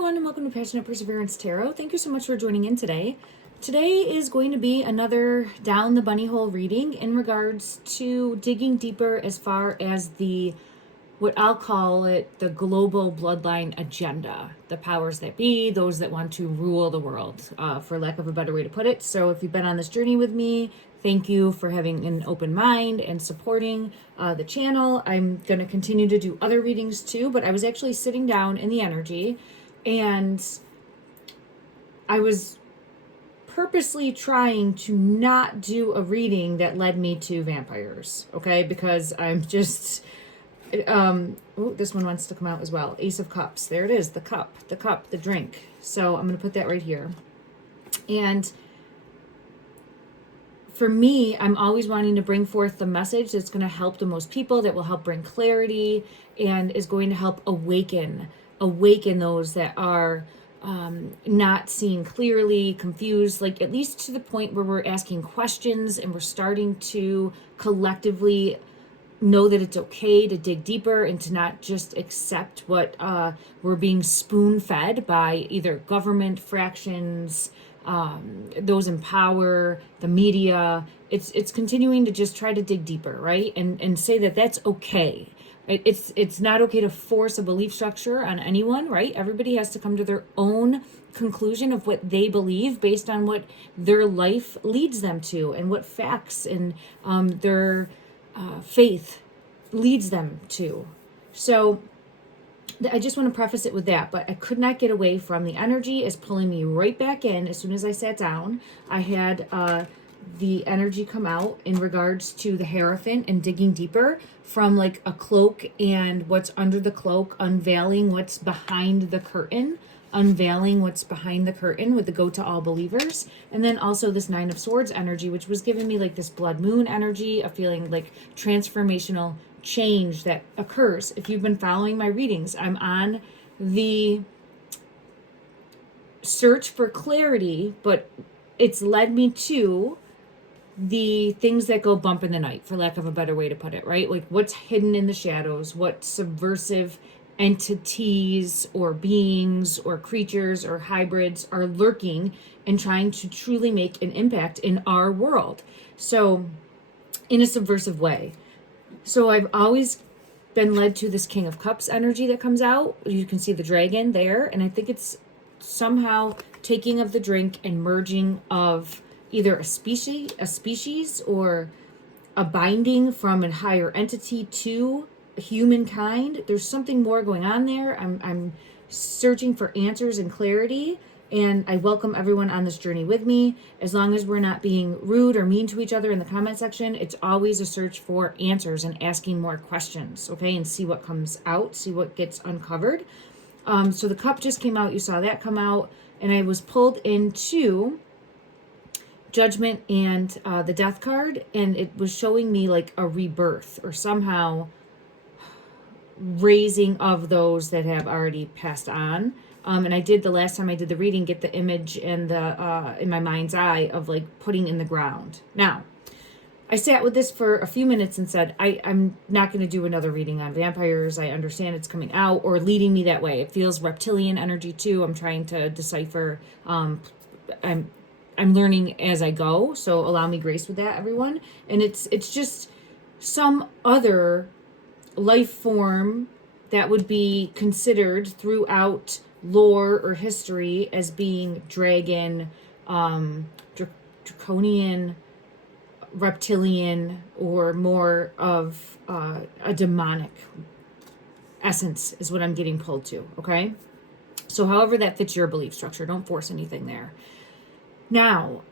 everyone, and welcome to Passionate Perseverance Tarot. Thank you so much for joining in today. Today is going to be another down the bunny hole reading in regards to digging deeper as far as what I'll call it, the global bloodline agenda, the powers that be, those that want to rule the world, for lack of a better way to put it. So if you've been on this journey with me, thank you for having an open mind and supporting the channel. I'm going to continue to do other readings too, but I was actually sitting down in the energy and I was purposely trying to not do a reading that led me to vampires, okay? Because I'm just... this one wants to come out as well. Ace of Cups. There it is. The cup, the drink. So I'm going to put that right here. And for me, I'm always wanting to bring forth the message that's going to help the most people, that will help bring clarity and is going to help awaken those that are not seeing clearly, confused, like at least to the point where we're asking questions and we're starting to collectively know that it's okay to dig deeper and to not just accept what we're being spoon-fed by either government fractions, those in power, the media. It's continuing to just try to dig deeper, right? And say that that's okay. It's not okay to force a belief structure on anyone, right? Everybody has to come to their own conclusion of what they believe based on what their life leads them to and what facts and their faith leads them to. So I just want to preface it with that, but I could not get away from the energy is pulling me right back in. As soon as I sat down, I had the energy come out in regards to the Hierophant and digging deeper from like a cloak and what's under the cloak, unveiling what's behind the curtain, unveiling what's behind the curtain with the go to all believers. And then also this Nine of Swords energy, which was giving me like this blood moon energy, a feeling like transformational change that occurs. If you've been following my readings, I'm on the search for clarity, but it's led me to the things that go bump in the night, for lack of a better way to put it, right? Like what's hidden in the shadows, what subversive entities or beings or creatures or hybrids are lurking and trying to truly make an impact in our world. So in a subversive way. So I've always been led to this King of Cups energy that comes out. You can see the dragon there. And I think it's somehow taking of the drink and merging of either a species or a binding from a higher entity to humankind. There's something more going on there. I'm searching for answers and clarity, and I welcome everyone on this journey with me. As long as we're not being rude or mean to each other in the comment section, it's always a search for answers and asking more questions, okay, and see what comes out, see what gets uncovered. So the cup just came out. You saw that come out, and I was pulled into Judgment and the Death card, and it was showing me like a rebirth or somehow raising of those that have already passed on. And I did, the last time I did the reading, get the image and the in my mind's eye of like putting in the ground. Now, I sat with this for a few minutes and said, I'm not going to do another reading on vampires. I understand it's coming out or leading me that way. It feels reptilian energy too. I'm trying to decipher. I'm learning as I go, so allow me grace with that, everyone. And it's just some other life form that would be considered throughout lore or history as being dragon, draconian, reptilian, or more of a demonic essence is what I'm getting pulled to, okay? So however that fits your belief structure, don't force anything there. Now,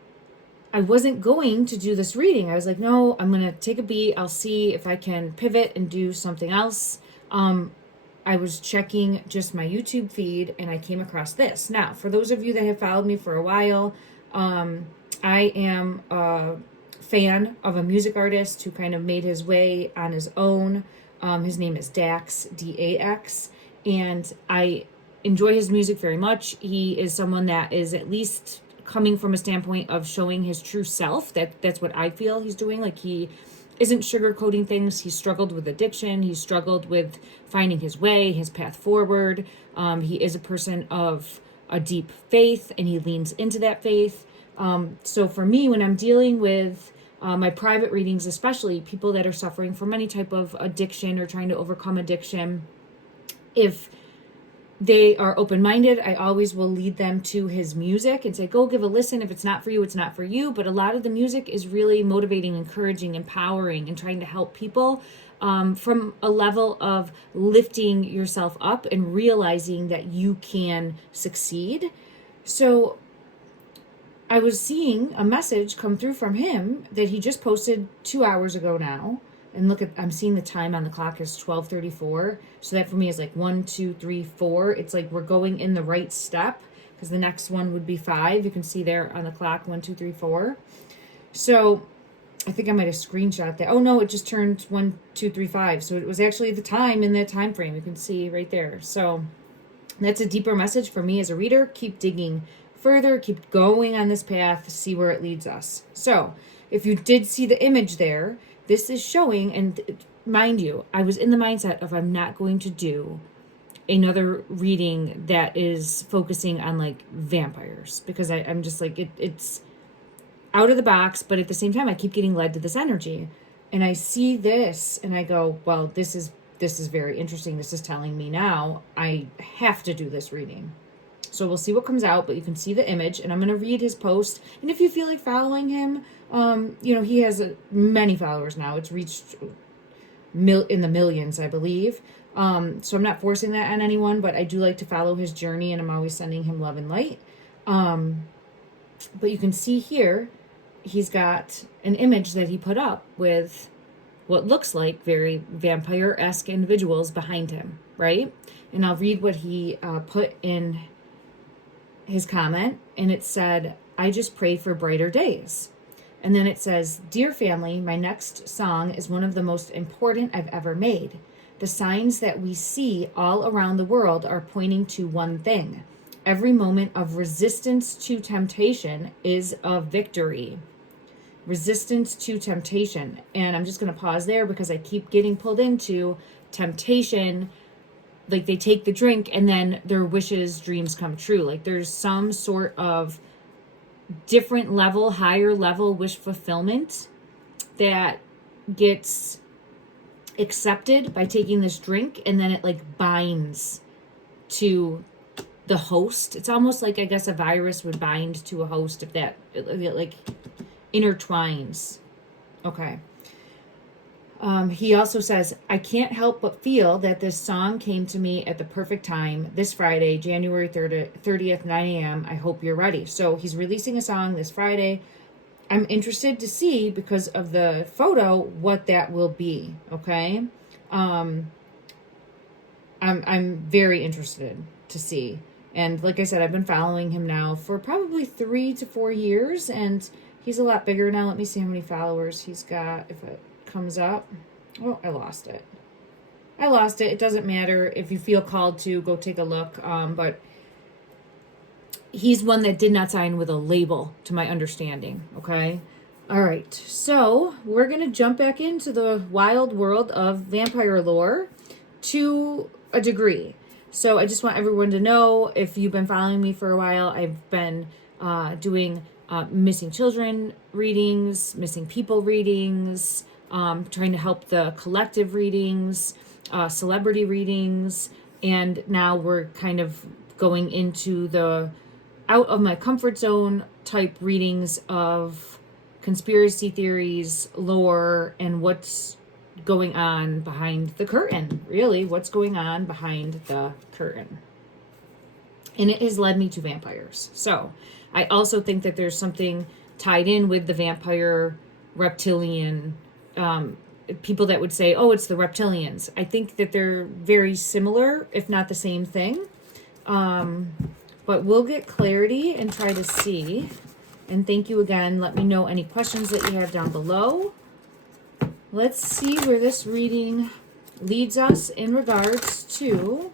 I wasn't going to do this reading. I was like, no, I'm going to take a beat. I'll see if I can pivot and do something else. I was checking just my YouTube feed and I came across this. Now, for those of you that have followed me for a while, I am a fan of a music artist who kind of made his way on his own. His name is Dax, D-A-X, and I enjoy his music very much. He is someone that is at least coming from a standpoint of showing his true self. That's what I feel he's doing. Like he isn't sugarcoating things. He struggled with addiction. He struggled with finding his way, his path forward. He is a person of a deep faith, and he leans into that faith. So for me, when I'm dealing with my private readings, especially people that are suffering from any type of addiction or trying to overcome addiction, if they are open-minded, I always will lead them to his music and say, go give a listen. If it's not for you, it's not for you. But a lot of the music is really motivating, encouraging, empowering, and trying to help people from a level of lifting yourself up and realizing that you can succeed. So I was seeing a message come through from him that he just posted 2 hours ago now. And look at, I'm seeing the time on the clock is 12:34. So that for me is like 1, 2, 3, 4. It's like we're going in the right step, because the next one would be 5. You can see there on the clock, 1, 2, 3, 4. So I think I might have screenshot that. Oh no, it just turned 1, 2, 3, 5. So it was actually the time in that time frame. You can see right there. So that's a deeper message for me as a reader. Keep digging further, keep going on this path, see where it leads us. So if you did see the image there, this is showing, and mind you, I was in the mindset of I'm not going to do another reading that is focusing on like vampires, because I'm just like, it's out of the box, but at the same time, I keep getting led to this energy. And I see this and I go, well, this is very interesting. This is telling me now I have to do this reading. So we'll see what comes out, but you can see the image, and I'm going to read his post. And if you feel like following him, he has many followers now. It's reached in the millions, I believe. So I'm not forcing that on anyone, but I do like to follow his journey, and I'm always sending him love and light. But you can see here, he's got an image that he put up with what looks like very vampire-esque individuals behind him, right? And I'll read what he put in his comment, and it said, I just pray for brighter days. And then it says, dear family, my next song is one of the most important I've ever made. The signs that we see all around the world are pointing to one thing. Every moment of resistance to temptation is a victory. Resistance to temptation. And I'm just going to pause there because I keep getting pulled into temptation. Like they take the drink and then their wishes, dreams come true. Like there's some sort of different level, higher level wish fulfillment that gets accepted by taking this drink, and then it like binds to the host. It's almost like, I guess, a virus would bind to a host if that it like intertwines. Okay. He also says, I can't help but feel that this song came to me at the perfect time this Friday, January 30th, 9 a.m. I hope you're ready. So he's releasing a song this Friday. I'm interested to see, because of the photo, what that will be. Okay. I'm very interested to see. And like I said, I've been following him now for probably 3 to 4 years, and he's a lot bigger now. Let me see how many followers he's got. If it comes up. Oh, I lost it. It doesn't matter. If you feel called to, go take a look. But he's one that did not sign with a label, to my understanding. Okay. All right. So we're going to jump back into the wild world of vampire lore to a degree. So I just want everyone to know, if you've been following me for a while, I've been doing missing children readings, missing people readings, trying to help the collective readings, celebrity readings, and now we're kind of going into the out of my comfort zone type readings of conspiracy theories, lore, and what's going on behind the curtain. Really, what's going on behind the curtain. And it has led me to vampires. So I also think that there's something tied in with the vampire reptilian people that would say, oh, it's the reptilians. I think that they're very similar, if not the same thing. But we'll get clarity and try to see. And thank you again. Let me know any questions that you have down below. Let's see where this reading leads us in regards to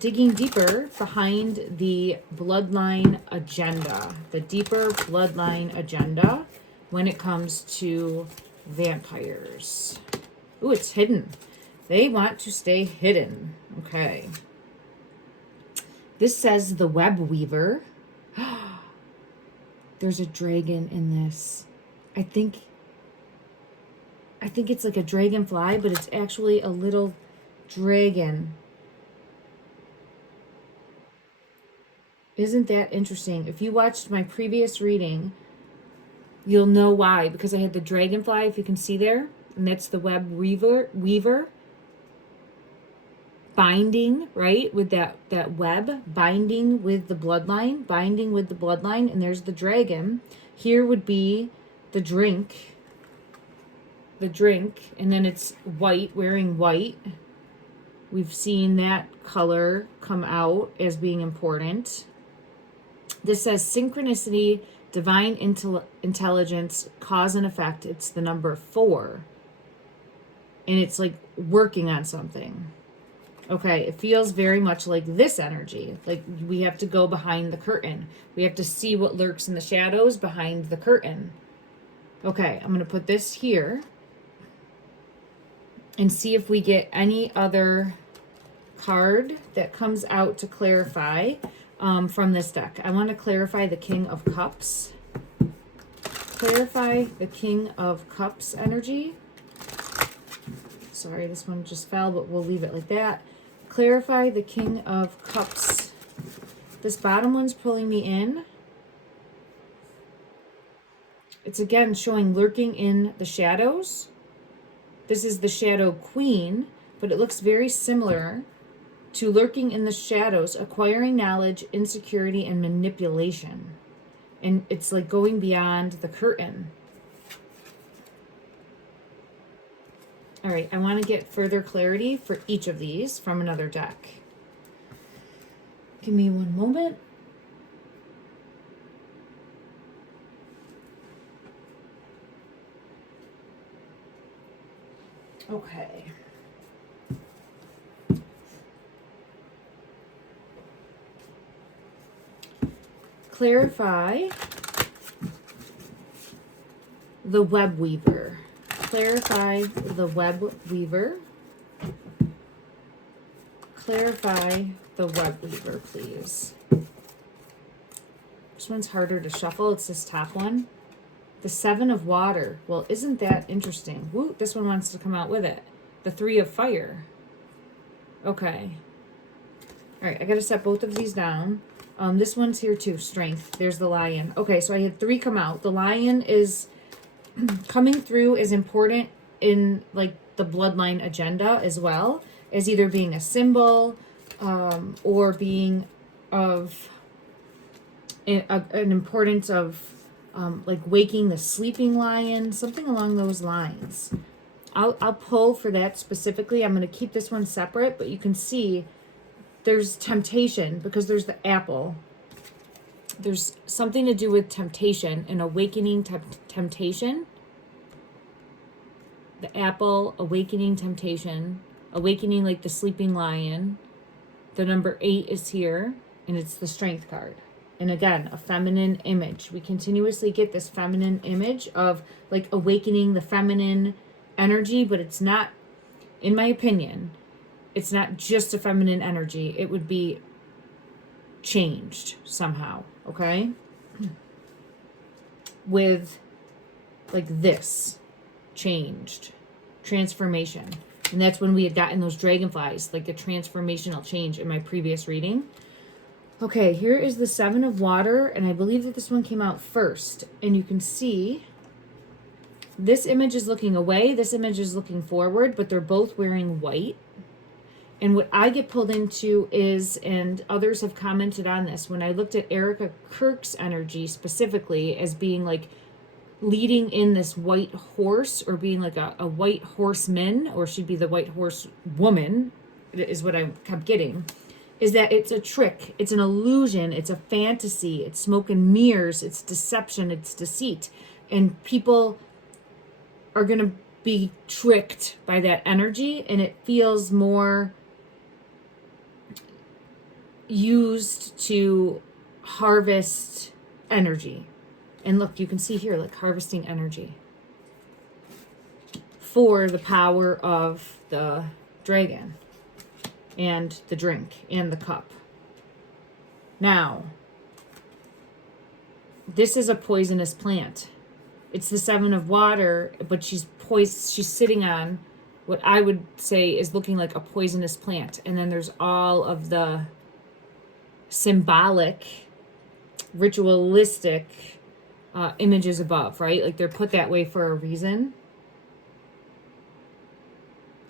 digging deeper behind the bloodline agenda. The deeper bloodline agenda when it comes to vampires. Ooh, it's hidden. They want to stay hidden. Okay. This says the web weaver. There's a dragon in this. I think it's like a dragonfly, but it's actually a little dragon. Isn't that interesting? If you watched my previous reading, you'll know why. Because I had the dragonfly, if you can see there, and that's the web weaver. Binding, right, with that web, binding with the bloodline, and there's the dragon. Here would be the drink, and then it's white, wearing white. We've seen that color come out as being important. This says synchronicity, divine intelligence, cause and effect. It's the number 4. And it's like working on something. Okay, it feels very much like this energy. Like we have to go behind the curtain. We have to see what lurks in the shadows behind the curtain. Okay, I'm going to put this here and see if we get any other card that comes out to clarify from this deck. I want to clarify the King of Cups. Clarify the King of Cups energy. Sorry, this one just fell, but we'll leave it like that. Clarify the King of Cups. This bottom one's pulling me in. It's again showing lurking in the shadows. This is the Shadow Queen, but it looks very similar to lurking in the shadows, acquiring knowledge, insecurity, and manipulation. And it's like going beyond the curtain. All right, I want to get further clarity for each of these from another deck. Give me one moment. Okay. Clarify the web weaver. Clarify the web weaver. Clarify the web weaver, please. This one's harder to shuffle. It's this top one. The 7 of water. Well, isn't that interesting? Woo, this one wants to come out with it. The 3 of fire. Okay. All right, I got to set both of these down. This one's here too, strength. There's the lion. Okay, so I had 3 come out. The lion is coming through is important in like the bloodline agenda as well, as either being a symbol or being of an importance of like waking the sleeping lion, something along those lines. I'll pull for that specifically. I'm going to keep this one separate, but you can see there's temptation because there's the apple. There's something to do with temptation, an awakening temptation. The apple, awakening temptation, awakening like the sleeping lion. The number 8 is here, and it's the strength card. And again, a feminine image. We continuously get this feminine image of like awakening the feminine energy, but it's not, in my opinion, it's not just a feminine energy. It would be changed somehow, okay? With like this, changed, transformation. And that's when we had gotten those dragonflies, like the transformational change in my previous reading. Okay, here is the 7 of water, and I believe that this one came out first. And you can see this image is looking away, this image is looking forward, but they're both wearing white. And what I get pulled into is, and others have commented on this, when I looked at Erica Kirk's energy specifically as being like leading in this white horse, or being like a white horseman, or she'd be the white horse woman, is what I kept getting, is that it's a trick, it's an illusion, it's a fantasy, it's smoke and mirrors, it's deception, it's deceit. And people are going to be tricked by that energy, and it feels more used to harvest energy. And look, you can see here, like harvesting energy. for the power of the dragon and the drink and the cup. Now, this is a poisonous plant. It's the 7 of water, but she's sitting on what I would say is looking like a poisonous plant. And then there's all of the symbolic, ritualistic images above, right? Like they're put that way for a reason.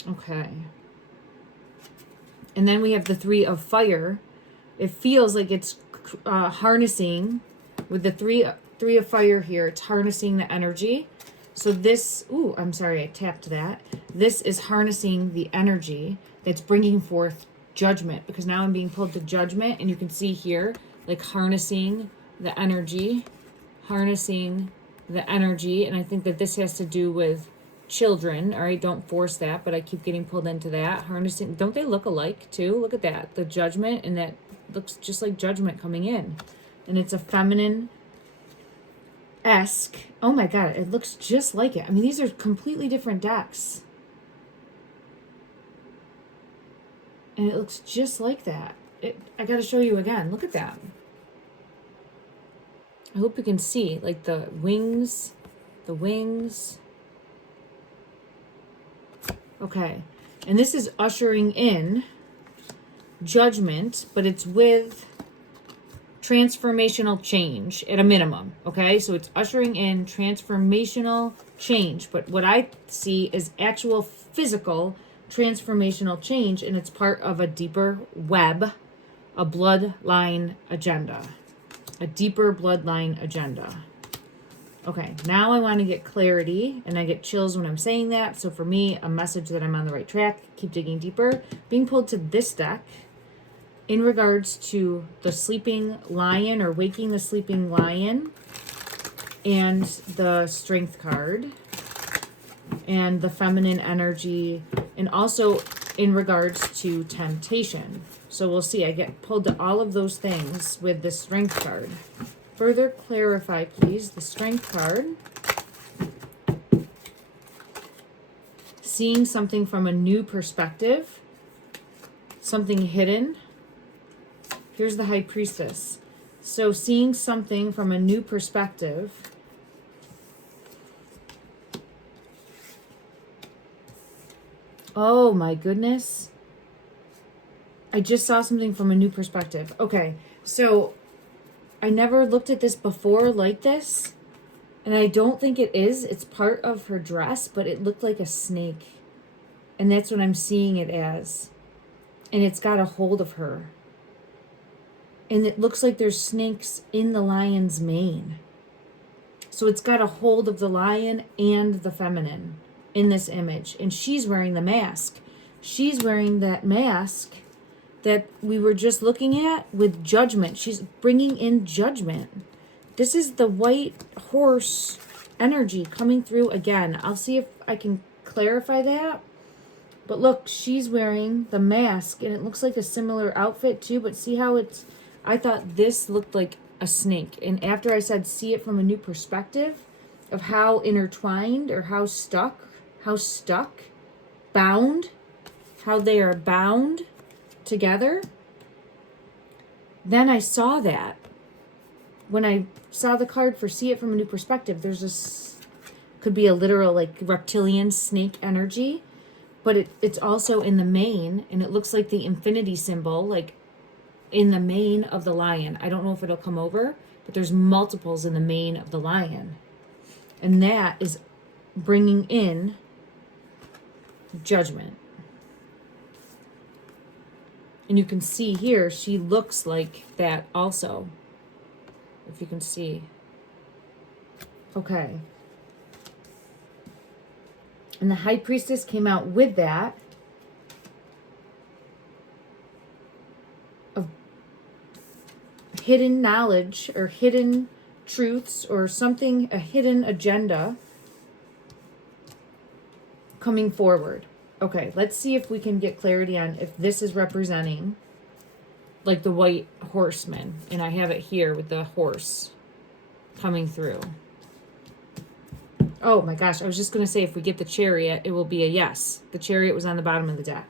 Okay. And then we have the 3 of fire. It feels like it's harnessing with the three of fire here. It's harnessing the energy. So this, I'm sorry, I tapped that. This is harnessing the energy that's bringing forth judgment, because now I'm being pulled to judgment, and you can see here, like harnessing the energy, and I think that this has to do with children. All right, don't force that, but I keep getting pulled into that. Harnessing, don't they look alike too? Look at that, the judgment, and that looks just like judgment coming in, and it's a feminine esque. Oh my god, it looks just like it. I mean, these are completely different decks, and it looks just like that. I gotta show you again. Look at that. I hope you can see, like the wings. Okay, and this is ushering in judgment, but it's with transformational change at a minimum. Okay, so it's ushering in transformational change, but what I see is actual physical transformational change, and it's part of a deeper web, a bloodline agenda, a deeper bloodline agenda. Okay, now I want to get clarity, and I get chills when I'm saying that. So for me, a message that I'm on the right track. Keep digging deeper. Being pulled to this deck in regards to the sleeping lion, or waking the sleeping lion, and the strength card, and the feminine energy, and also in regards to temptation. So we'll see. I get pulled to all of those things with the strength card. Further clarify, please, the strength card. Seeing something from a new perspective, something hidden. Here's the High Priestess. So seeing something from a new perspective. Oh my goodness. I just saw something from a new perspective. Okay, so I never looked at this before like this, and I don't think it is. It's part of her dress, but it looked like a snake, and that's what I'm seeing it as. And it's got a hold of her, and it looks like there's snakes in the lion's mane. So it's got a hold of the lion and the feminine in this image, and she's wearing the mask. She's wearing that mask that we were just looking at with judgment. She's bringing in judgment. This is the white horse energy coming through again. I'll see if I can clarify that. But look, she's wearing the mask, and it looks like a similar outfit too, but see how it's, I thought this looked like a snake. And after I said see it from a new perspective of how intertwined, or how stuck, bound, how they are bound together, then I saw that. When I saw the card for see it from a new perspective, there's this, could be a literal like reptilian snake energy, but it's also in the mane, and it looks like the infinity symbol, like in the mane of the lion. I don't know if it'll come over, but there's multiples in the mane of the lion, and that is bringing in judgment. And you can see here, she looks like that also, if you can see. Okay. And the High Priestess came out with that. Of hidden knowledge, or hidden truths, or something, a hidden agenda coming forward. Okay, let's see if we can get clarity on if this is representing like the white horseman. And I have it here with the horse coming through. Oh my gosh, I was just going to say if we get the Chariot, it will be a yes. The Chariot was on the bottom of the deck.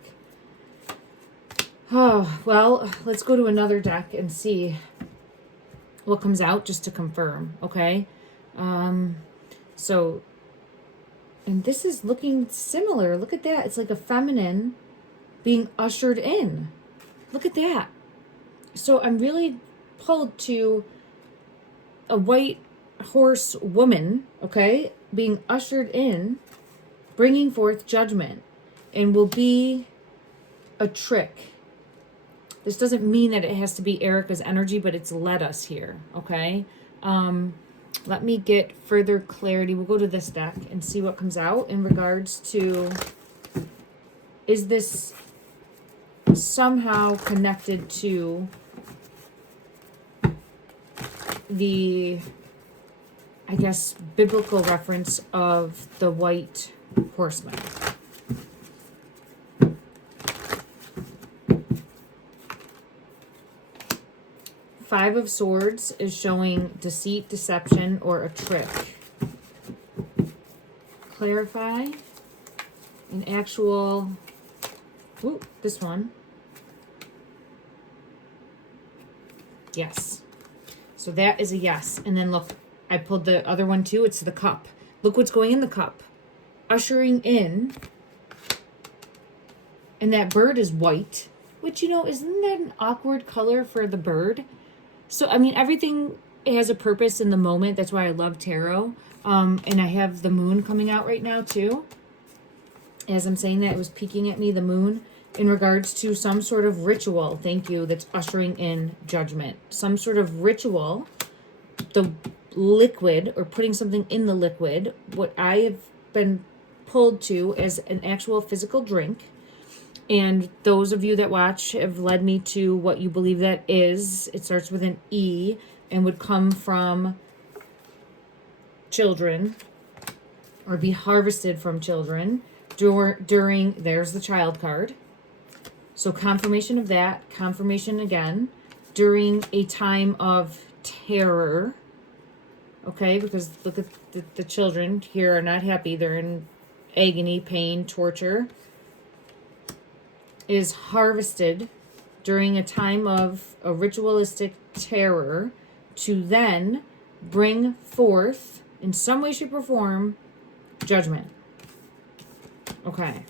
Oh, well, let's go to another deck and see what comes out just to confirm, okay? So, and this is looking similar. Look at that. It's like a feminine being ushered in. Look at that. So I'm really pulled to a white horse woman, okay, being ushered in, bringing forth judgment, and will be a trick. This doesn't mean that it has to be Erica's energy, but it's led us here, okay? Let me get further clarity. We'll go to this deck and see what comes out in regards to, is this somehow connected to the, I guess, biblical reference of the white horseman? Five of Swords is showing deceit, deception, or a trick. Clarify. An actual, ooh, this one. Yes. So that is a yes. And then look, I pulled the other one too. It's the cup. Look what's going in the cup. Ushering in. And that bird is white. Which, you know, isn't that an awkward color for the bird? So, I mean, everything has a purpose in the moment. That's why I love tarot. And I have the moon coming out right now, too. As I'm saying that, it was peeking at me, the moon, in regards to some sort of ritual, thank you, that's ushering in judgment. Some sort of ritual, the liquid, or putting something in the liquid, what I have been pulled to as an actual physical drink. And those of you that watch have led me to what you believe that is. It starts with an E and would come from children or be harvested from children during, there's the child card. So confirmation of that, confirmation again, during a time of terror. Okay, because look at the children here are not happy. They're in agony, pain, torture. Is harvested during a time of a ritualistic terror to then bring forth, in some way, shape, or form, judgment. Okay.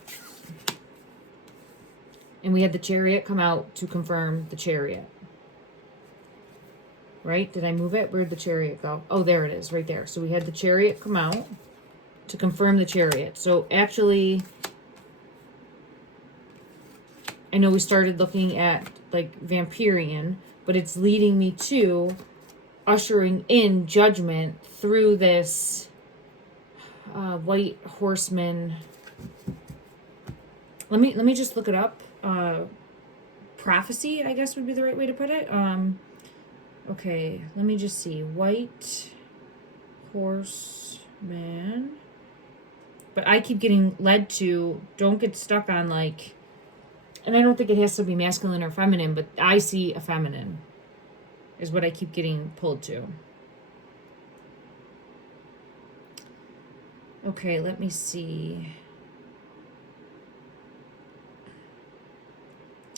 And we had the Chariot come out to confirm the Chariot. Right? Did I move it? Where'd the Chariot go? Oh, there it is, right there. So we had the Chariot come out to confirm the Chariot. So actually, I know we started looking at like Vampirian, but it's leading me to ushering in judgment through this white horseman. Let me just look it up. Prophecy, I guess would be the right way to put it. Okay, let me just see. White horseman. But I keep getting led to, don't get stuck on like, and I don't think it has to be masculine or feminine, but I see a feminine is what I keep getting pulled to. Okay, let me see.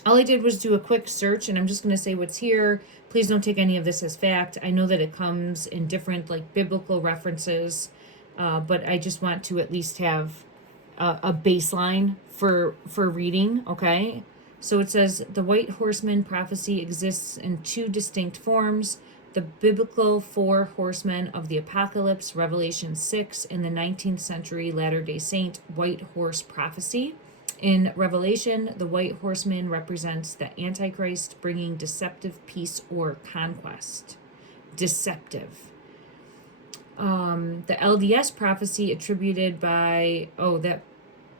All I did was do a quick search, and I'm just going to say what's here. Please don't take any of this as fact. I know that it comes in different like biblical references, but I just want to at least have a baseline for reading, okay? So it says, the white horseman prophecy exists in two distinct forms. The biblical four horsemen of the apocalypse, Revelation 6, and the 19th century Latter-day Saint white horse prophecy. In Revelation, the white horseman represents the Antichrist bringing deceptive peace or conquest. Deceptive. The LDS prophecy attributed by, that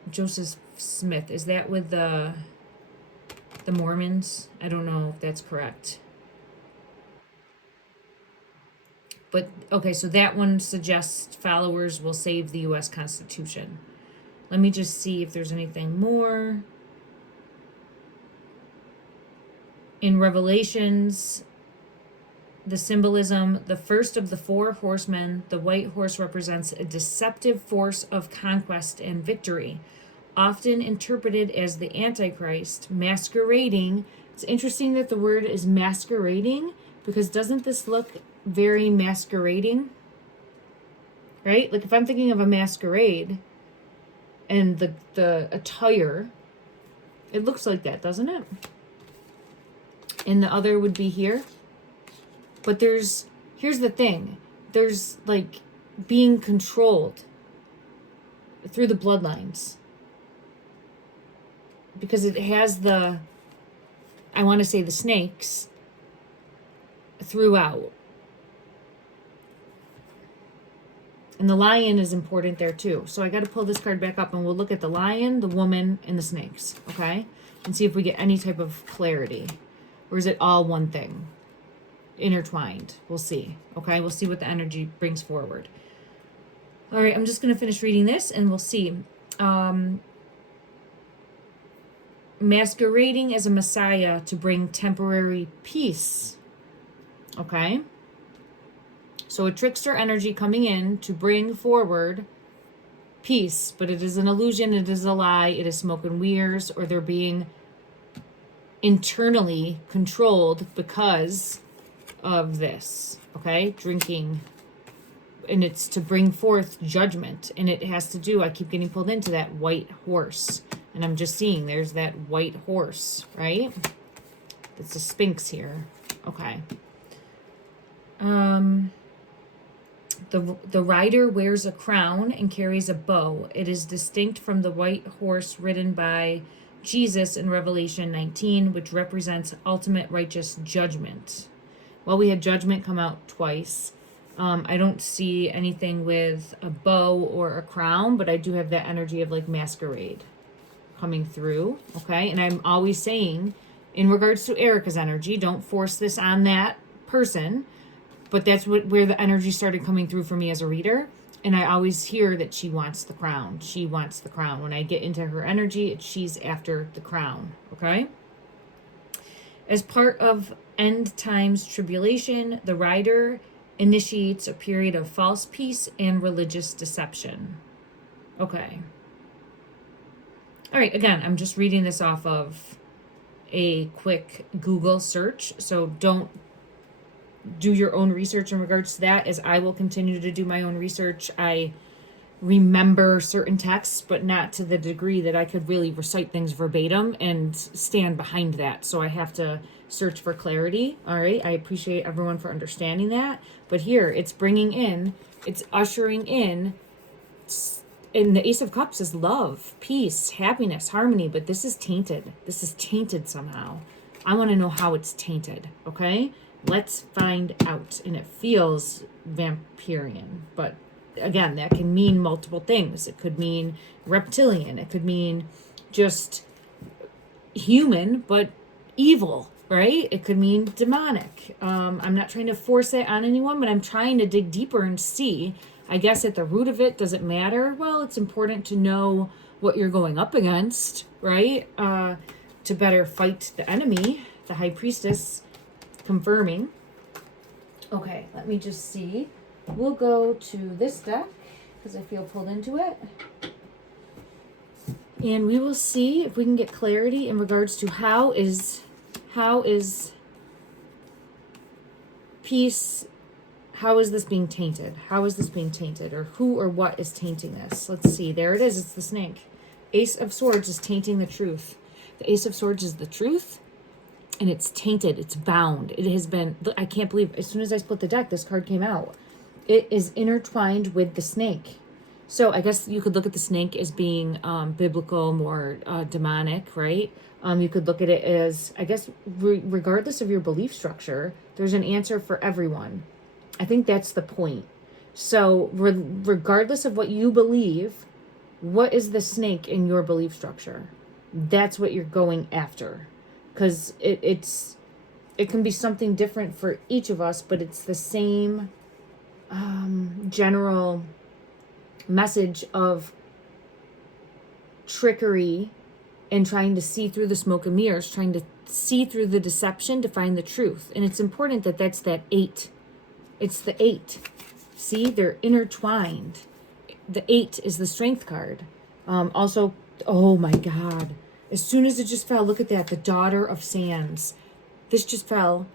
Joseph Smith, is that with the Mormons? I don't know if that's correct. But, okay, so that one suggests followers will save the U.S. Constitution. Let me just see if there's anything more. In Revelations, the symbolism, the first of the four horsemen, the white horse represents a deceptive force of conquest and victory, often interpreted as the Antichrist, masquerading. It's interesting that the word is masquerading, because doesn't this look very masquerading? Right? Like if I'm thinking of a masquerade and the attire, it looks like that, doesn't it? And the other would be here. But here's the thing. There's like being controlled through the bloodlines. Because it has I want to say the snakes throughout. And the lion is important there too. So I got to pull this card back up and we'll look at the lion, the woman, and the snakes. Okay? And see if we get any type of clarity. Or is it all one thing? Intertwined. We'll see. Okay? We'll see what the energy brings forward. All right. I'm just going to finish reading this and we'll see. Masquerading as a messiah to bring temporary peace. Okay? So a trickster energy coming in to bring forward peace, but it is an illusion, it is a lie, it is smoke and mirrors, or they're being internally controlled because of this, okay? Drinking, and it's to bring forth judgment, and it has to do, I keep getting pulled into that white horse, and I'm just seeing there's that white horse, right? It's a sphinx here, okay. The rider wears a crown and carries a bow. It is distinct from the white horse ridden by Jesus in Revelation 19, which represents ultimate righteous judgment. Well, we had judgment come out twice. I don't see anything with a bow or a crown, but I do have that energy of like masquerade coming through, okay? And I'm always saying, in regards to Erica's energy, don't force this on that person. But that's where the energy started coming through for me as a reader. And I always hear that she wants the crown. She wants the crown. When I get into her energy, she's after the crown. Okay? As part of end times tribulation, the rider initiates a period of false peace and religious deception. Okay. All right. Again, I'm just reading this off of a quick Google search. So don't do your own research in regards to that, as I will continue to do my own research. I remember certain texts, but not to the degree that I could really recite things verbatim and stand behind that. So I have to search for clarity. All right. I appreciate everyone for understanding that. But here it's bringing in, it's ushering in, and the Ace of Cups is love, peace, happiness, harmony. But this is tainted. This is tainted somehow. I want to know how it's tainted. Okay. Let's find out. And it feels vampirian, but again, that can mean multiple things. It could mean reptilian. It could mean just human, but evil, right? It could mean demonic. I'm not trying to force it on anyone, but I'm trying to dig deeper and see, I guess at the root of it, does it matter? Well, it's important to know what you're going up against, right? To better fight the enemy, the high priestess confirming. Okay, let me just see. We'll go to this deck because I feel pulled into it. And we will see if we can get clarity in regards to how is peace, how is this being tainted? How is this being tainted? Or who or what is tainting this? Let's see. There it is. It's the snake. Ace of Swords is tainting the truth. The Ace of Swords is the truth. And it's tainted. It's bound. It has been, I can't believe, as soon as I split the deck, this card came out. It is intertwined with the snake. So I guess you could look at the snake as being biblical, more demonic, right? You could look at it as, I guess, regardless of your belief structure, there's an answer for everyone. I think that's the point. So regardless of what you believe, what is the snake in your belief structure? That's what you're going after. Because it can be something different for each of us, but it's the same general message of trickery and trying to see through the smoke and mirrors, trying see through the deception to find the truth. And it's important that that's that 8. It's the 8. See, they're intertwined. The 8 is the strength card. Also, oh my God. As soon as it just fell, look at that. The Daughter of Sands. This just fell.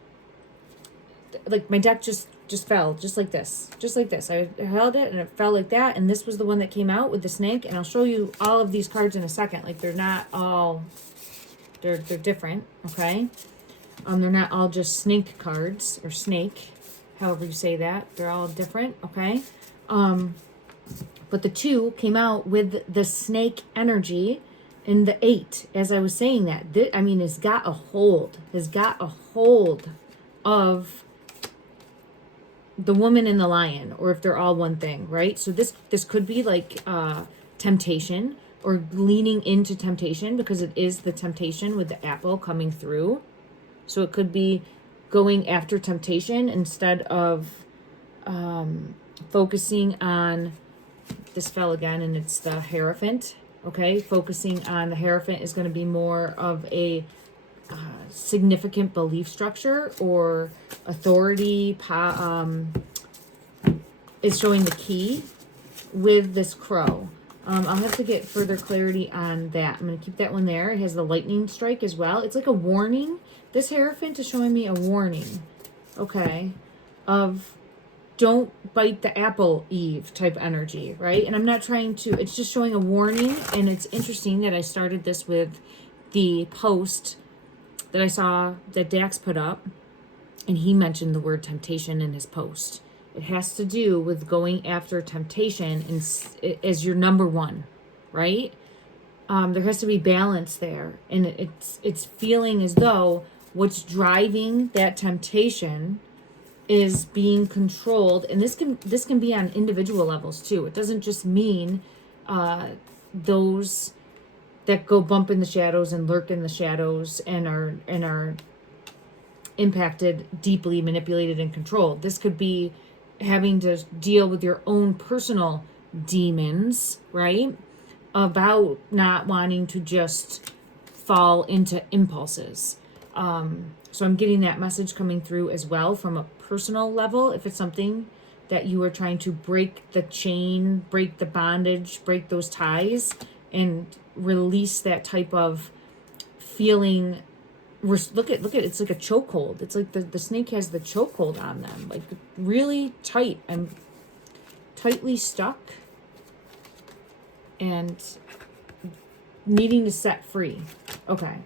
Like my deck just fell, just like this. Just like this. I held it and it fell like that. And this was the one that came out with the snake. And I'll show you all of these cards in a second. Like they're not all, they're different, okay? They're not all just snake cards or snake, however you say that. They're all different, okay? But the 2 came out with the snake energy and the 8, as I was saying that. I mean, has got a hold of the woman and the lion, or if they're all one thing, right? So this could be like temptation, or leaning into temptation, because it is the temptation with the apple coming through. So it could be going after temptation instead of focusing on, this fell again, and it's the Hierophant, okay? Focusing on the Hierophant is going to be more of a significant belief structure or authority. Is showing the key with this crow. I'll have to get further clarity on that. I'm going to keep that one there. It has the lightning strike as well. It's like a warning. This Hierophant is showing me a warning, okay, of don't bite the apple, Eve type energy, right? And I'm not trying to, it's just showing a warning. And it's interesting that I started this with the post that I saw that Dax put up, and he mentioned the word temptation in his post. It has to do with going after temptation as your number one, right? There has to be balance there, and it's feeling as though what's driving that temptation is being controlled. And this can be on individual levels too. It doesn't just mean those that go bump in the shadows and lurk in the shadows and are impacted, deeply manipulated and controlled. This could be having to deal with your own personal demons, right? About not wanting to just fall into impulses. So I'm getting that message coming through as well from a personal level. If it's something that you are trying to break the chain, break the bondage, break those ties, and release that type of feeling. Look at it's like a chokehold. It's like the snake has the chokehold on them, like really tight and tightly stuck and needing to set free. Okay.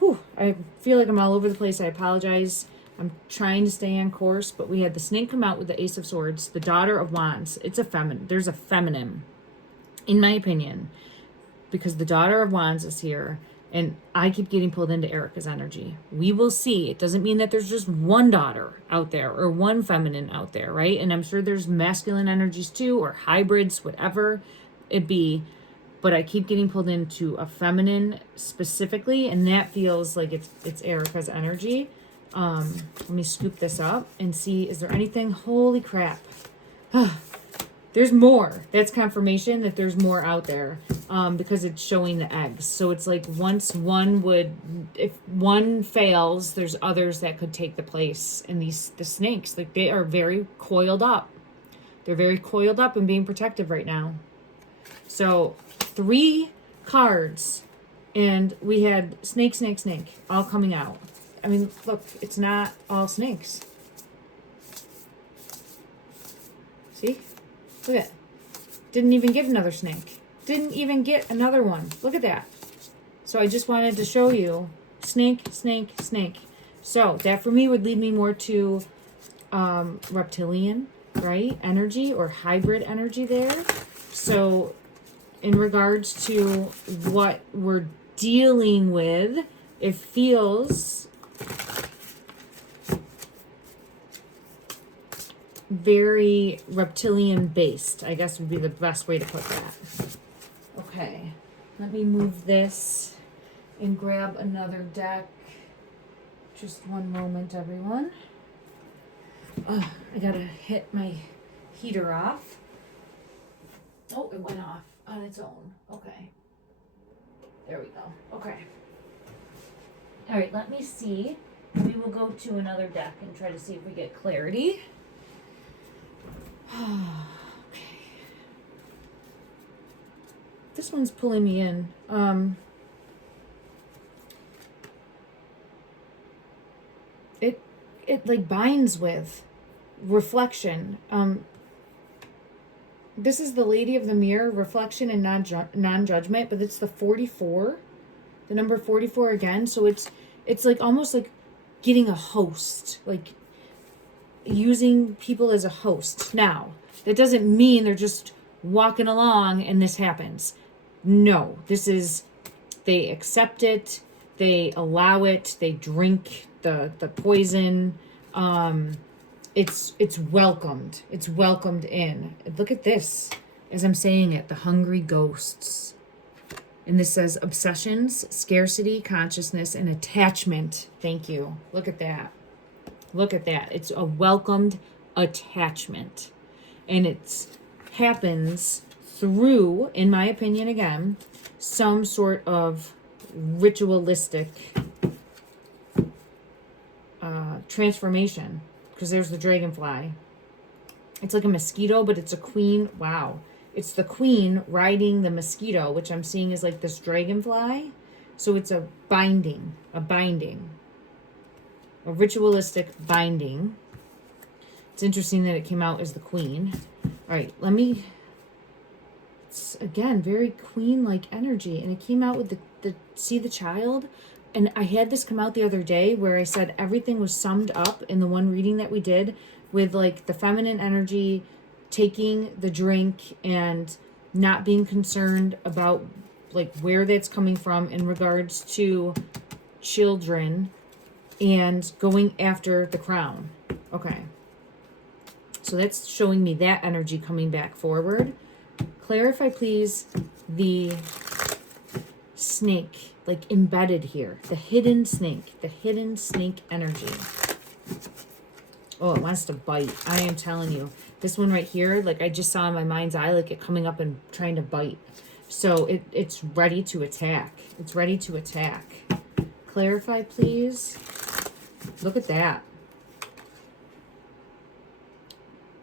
Whew, I feel like I'm all over the place. I apologize. I'm trying to stay on course, but we had the snake come out with the Ace of Swords, the Daughter of Wands. It's a feminine. There's a feminine, in my opinion, because the Daughter of Wands is here. And I keep getting pulled into Erica's energy. We will see. It doesn't mean that there's just one daughter out there or one feminine out there, right? And I'm sure there's masculine energies too, or hybrids, whatever it be. But I keep getting pulled into a feminine specifically, and that feels like it's Erica's energy. Let me scoop this up and see, is there anything? Holy crap. There's more. That's confirmation that there's more out there, because it's showing the eggs. So it's like once if one fails, there's others that could take the place. And the snakes, like they are very coiled up. They're very coiled up and being protective right now. So 3 cards, and we had snake, snake, snake all coming out. I mean, look, it's not all snakes. See? Look at it. Didn't even get another snake. Didn't even get another one. Look at that. So I just wanted to show you snake, snake, snake. So that for me would lead me more to reptilian, right? Energy or hybrid energy there. So in regards to what we're dealing with, it feels very reptilian based, I guess would be the best way to put that. Okay, let me move this and grab another deck. Just one moment, everyone. I gotta hit my heater off. Oh, it went off on its own. Okay. There we go. Okay. All right, let me see. We will go to another deck and try to see if we get clarity. Okay. This one's pulling me in. It like binds with reflection. This is the Lady of the Mirror, reflection and non-judgment, but it's the 44, the number 44 again. So it's like almost like getting a host, like using people as a host. Now, that doesn't mean they're just walking along and this happens. No, this is, they accept it, they allow it, they drink the poison. It's welcomed. It's welcomed in. Look at this. As I'm saying it, the hungry ghosts. And this says obsessions, scarcity, consciousness, and attachment. Thank you. Look at that. Look at that. It's a welcomed attachment. And it happens through, in my opinion again, some sort of ritualistic transformation. Because there's the dragonfly. It's like a mosquito, but it's a queen. Wow. It's the queen riding the mosquito, which I'm seeing is like this dragonfly. So it's a binding, a ritualistic binding. It's interesting that it came out as the queen. All right, it's again, very queen-like energy. And it came out with the see the child. And I had this come out the other day where I said everything was summed up in the one reading that we did with like the feminine energy, taking the drink and not being concerned about like where that's coming from in regards to children and going after the crown. Okay. So that's showing me that energy coming back forward. Clarify, please, the snake, like embedded here, the hidden snake energy. Oh, it wants to bite. I am telling you, this one right here, like I just saw in my mind's eye, like it coming up and trying to bite. So it's ready to attack. It's ready to attack. Clarify, please. Look at that.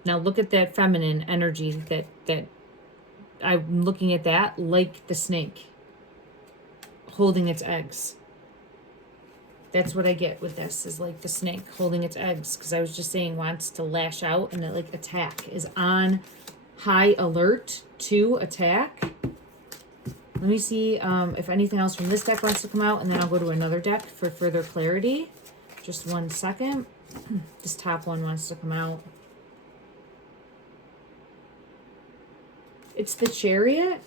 Now look at that feminine energy that I'm looking at that like the snake holding its eggs. That's what I get with this, is like the snake holding its eggs, because I was just saying wants to lash out and like attack, is on high alert to attack. Let me see if anything else from this deck wants to come out, and then I'll go to another deck for further clarity. Just 1 second. This top one wants to come out. It's the Chariot.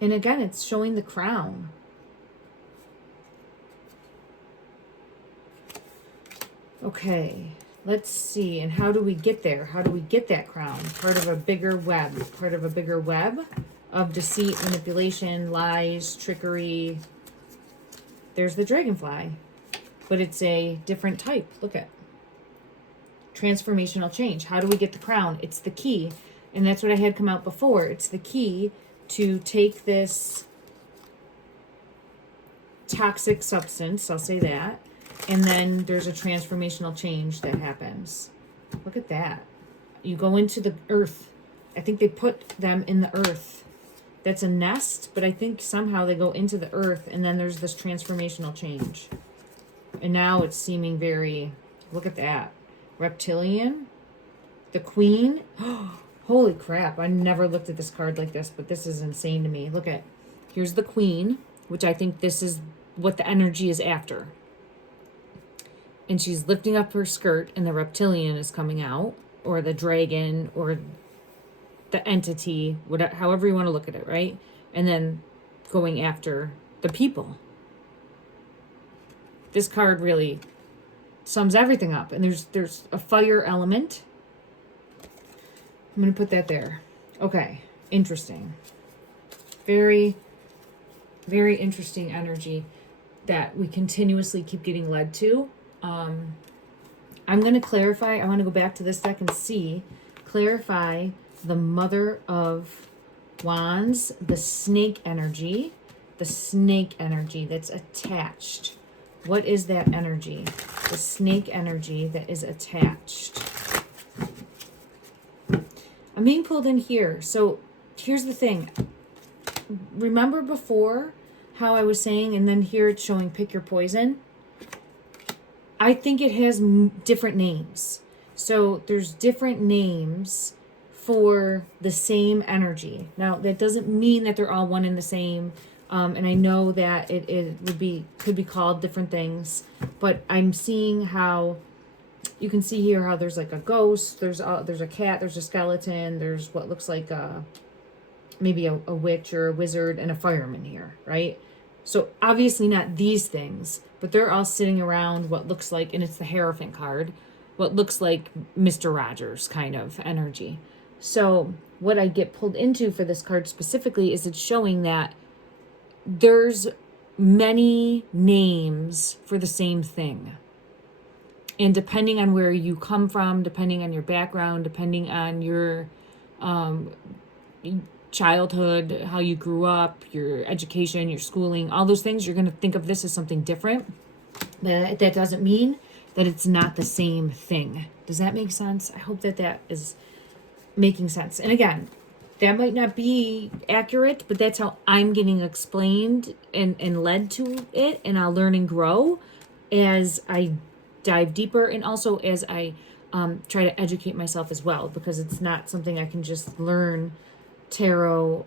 And again, it's showing the crown. Okay, let's see. And how do we get there? How do we get that crown? Part of a bigger web. Part of a bigger web of deceit, manipulation, lies, trickery. There's the dragonfly. But it's a different type. Look at. Transformational change. How do we get the crown? It's the key. And that's what I had come out before. It's the key to take this toxic substance, I'll say that, and then there's a transformational change that happens. Look at that. You go into the earth. I think they put them in the earth. That's a nest, but I think somehow they go into the earth, and then there's this transformational change. And now it's seeming very, look at that. Reptilian, the queen. Holy crap, I never looked at this card like this, but this is insane to me. Look at, here's the queen, which I think this is what the energy is after. And she's lifting up her skirt, and the reptilian is coming out, or the dragon, or the entity, whatever, however you want to look at it, right? And then going after the people. This card really sums everything up. And there's a fire element. I'm going to put that there. Okay. Interesting. Very, very interesting energy that we continuously keep getting led to. I'm going to clarify. I want to go back to this deck and clarify the Mother of Wands, the snake energy, the snake energy that's attached. What is that energy? The snake energy that is attached. I'm being pulled in here. So here's the thing. Remember before how I was saying, and then here it's showing pick your poison? I think it has different names. So there's different names for the same energy. Now, that doesn't mean that they're all one and the same. And I know that it could be called different things, but I'm seeing how you can see here how there's like a ghost, there's a cat, there's a skeleton, there's what looks like maybe a witch or a wizard and a fireman here, right? So obviously not these things, but they're all sitting around what looks like, and it's the Hierophant card, what looks like Mr. Rogers kind of energy. So what I get pulled into for this card specifically is it's showing that there's many names for the same thing. And depending on where you come from, depending on your background, depending on your childhood, how you grew up, your education, your schooling, all those things, you're going to think of this as something different. But that doesn't mean that it's not the same thing. Does that make sense? I hope that is making sense. And again, that might not be accurate, but that's how I'm getting explained and led to it. And I'll learn and grow as I dive deeper, and also as I try to educate myself as well, because it's not something I can just learn through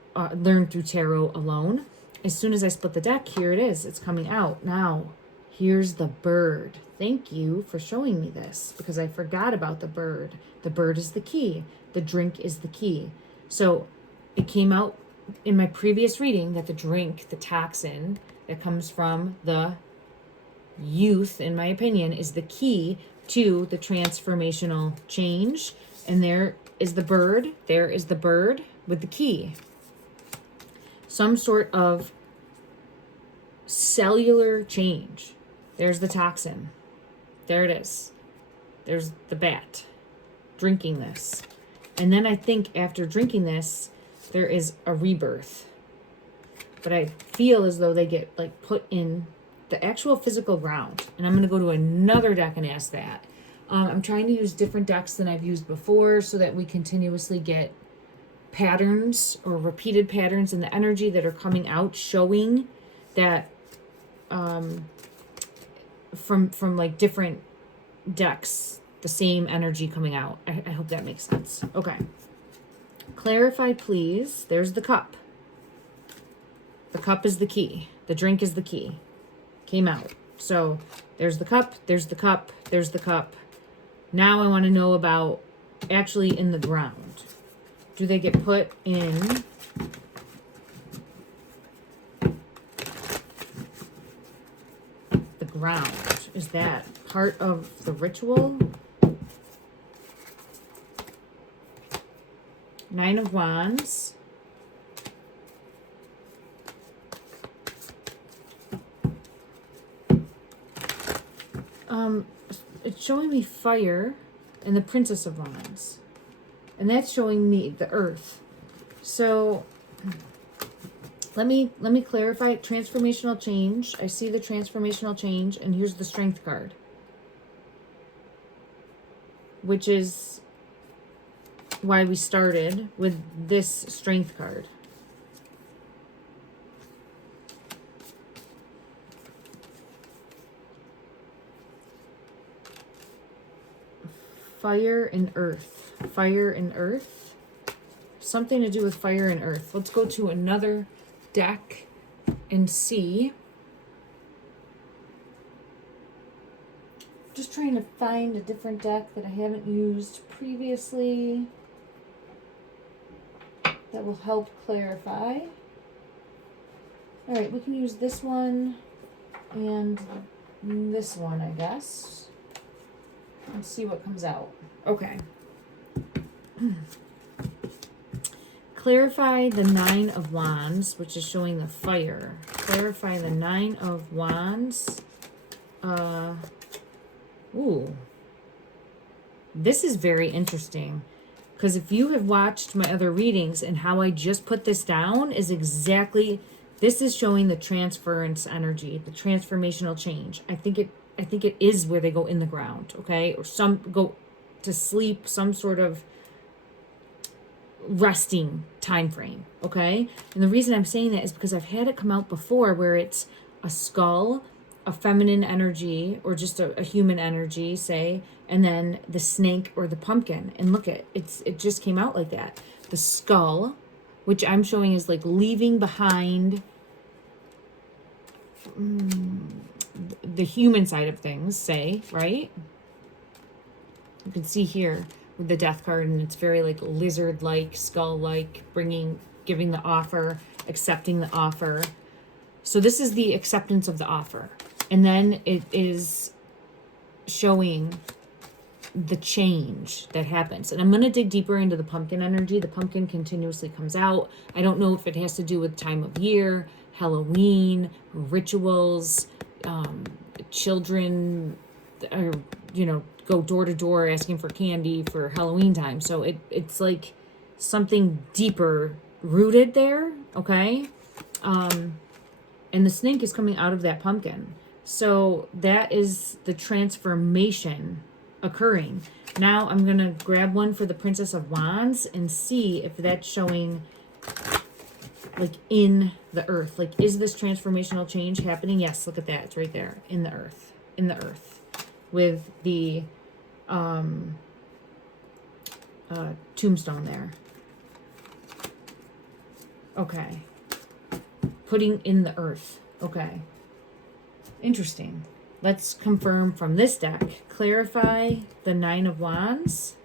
tarot alone. As soon as I split the deck, here it is. It's coming out. Now, here's the bird. Thank you for showing me this, because I forgot about the bird. The bird is the key. The drink is the key. So it came out in my previous reading that the drink, the toxin that comes from the youth, in my opinion, is the key to the transformational change. And there is the bird. There is the bird with the key. Some sort of cellular change. There's the toxin. There it is. There's the bat drinking this. And then I think after drinking this, there is a rebirth. But I feel as though they get like put in the actual physical ground. And I'm going to go to another deck and ask that. I'm trying to use different decks than I've used before so that we continuously get patterns or repeated patterns in the energy that are coming out, showing that from like different decks, the same energy coming out. I hope that makes sense. Okay. Clarify, please. There's the cup. The cup is the key. The drink is the key. Came out. So there's the cup, there's the cup, there's the cup. Now I want to know about actually in the ground. Do they get put in the ground? Is that part of the ritual? Nine of Wands. It's showing me fire and the Princess of Wands. And that's showing me the earth. So let me clarify. Transformational change. I see the transformational change, and here's the Strength card, which is why we started with this Strength card. Fire and earth. Fire and earth. Something to do with fire and earth. Let's go to another deck and see. Just trying to find a different deck that I haven't used previously that will help clarify. All right, we can use this one and this one, I guess. Let's see what comes out. Okay. Clarify the Nine of Wands, which is showing the fire. Clarify the Nine of Wands. Ooh. This is very interesting. Because if you have watched my other readings, and how I just put this down is exactly This is showing the transference energy, the transformational change. I think it is where they go in the ground, okay? Or some go to sleep, some sort of resting time frame, okay? And the reason I'm saying that is because I've had it come out before where it's a skull, a feminine energy, or just a human energy, say, and then the snake or the pumpkin. And look it just came out like that. The skull, which I'm showing is like leaving behind the human side of things, say, right? You can see here with the death card, and it's very like lizard-like, skull-like, giving the offer, accepting the offer. So this is the acceptance of the offer. And then it is showing the change that happens. And I'm going to dig deeper into the pumpkin energy. The pumpkin continuously comes out. I don't know if it has to do with time of year, Halloween, rituals, children, or, go door to door asking for candy for Halloween time. So it's like something deeper rooted there, okay? And the snake is coming out of that pumpkin. So that is the transformation occurring. Now I'm going to grab one for the Princess of Wands and see if that's showing like in the earth. Like, is this transformational change happening? Yes, look at that. It's right there in the earth. In the earth. With the tombstone there. Okay. Putting in the earth. Okay. Interesting. Let's confirm from this deck. Clarify the Nine of Wands.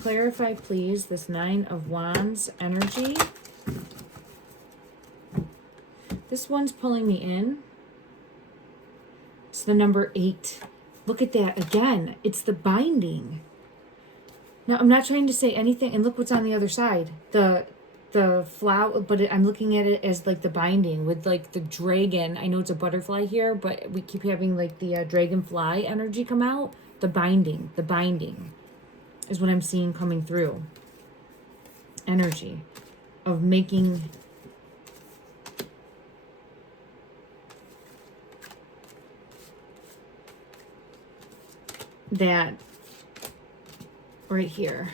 Clarify, please, this Nine of Wands energy. This one's pulling me in. It's the number 8. Look at that again. It's the binding. Now, I'm not trying to say anything. And look what's on the other side. The flower, but I'm looking at it as like the binding with like the dragon. I know it's a butterfly here, but we keep having like the dragonfly energy come out. The binding is what I'm seeing coming through. Energy of making that right here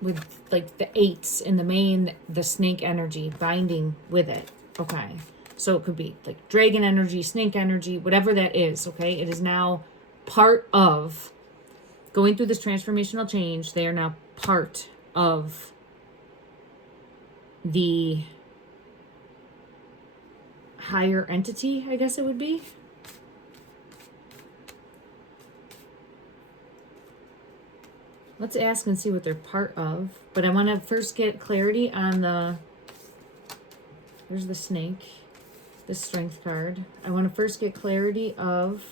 with like the 8s in the main, the snake energy binding with it. Okay. So it could be like dragon energy, snake energy, whatever that is. Okay. It is now part of going through this transformational change. They are now part of the higher entity, I guess it would be. Let's ask and see what they're part of. But I want to first get clarity on there's the snake, the strength card. I want to first get clarity of,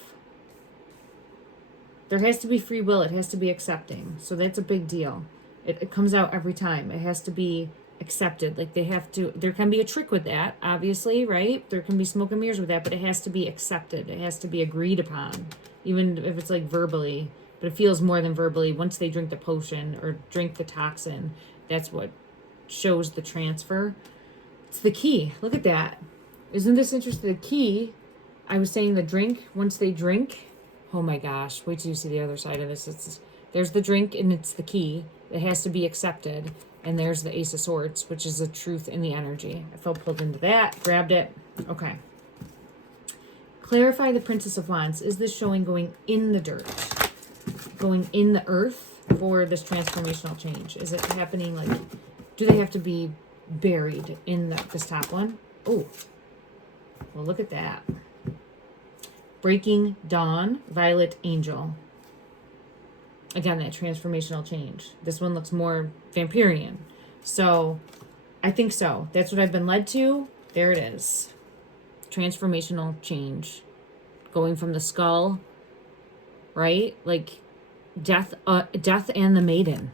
there has to be free will. It has to be accepting. So that's a big deal. It comes out every time. It has to be accepted. Like they have to, there can be a trick with that, obviously, right? There can be smoke and mirrors with that, but it has to be accepted. It has to be agreed upon, even if it's like verbally. But it feels more than verbally. Once they drink the potion or drink the toxin, that's what shows the transfer. It's the key. Look at that. Isn't this interesting? The key, I was saying the drink, once they drink, oh my gosh, wait till you see the other side of this. There's the drink and it's the key. It has to be accepted. And there's the Ace of Swords, which is the truth in the energy. I felt pulled into that, grabbed it. Okay. Clarify the Princess of Wands. Is this showing going in the dirt? Going in the earth for this transformational change? Is it happening like, do they have to be buried in this top one? Oh, well, look at that. Breaking Dawn, Violet Angel. Again, that transformational change. This one looks more vampirian. So I think so. That's what I've been led to. There it is. Transformational change. Going from the skull, right? Like death and the maiden.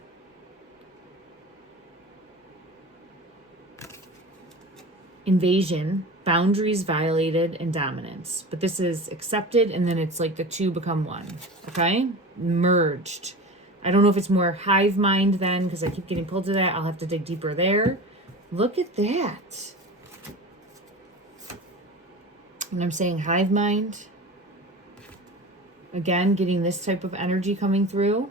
Invasion, boundaries violated, and dominance. But this is accepted, and then it's like the two become one. Okay? Merged. I don't know if it's more hive mind then, because I keep getting pulled to that. I'll have to dig deeper there. Look at that. And I'm saying hive mind. Again, getting this type of energy coming through.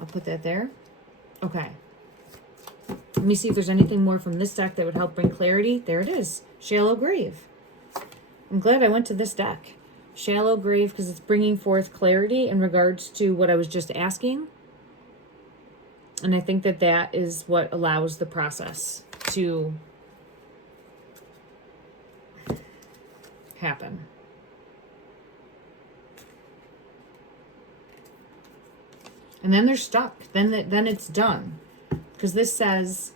I'll put that there. Okay. Let me see if there's anything more from this deck that would help bring clarity. There it is. Shallow grave. I'm glad I went to this deck. Shallow grave, because it's bringing forth clarity in regards to what I was just asking. And I think that that is what allows the process to happen. And then they're stuck. Then it's done. Because this says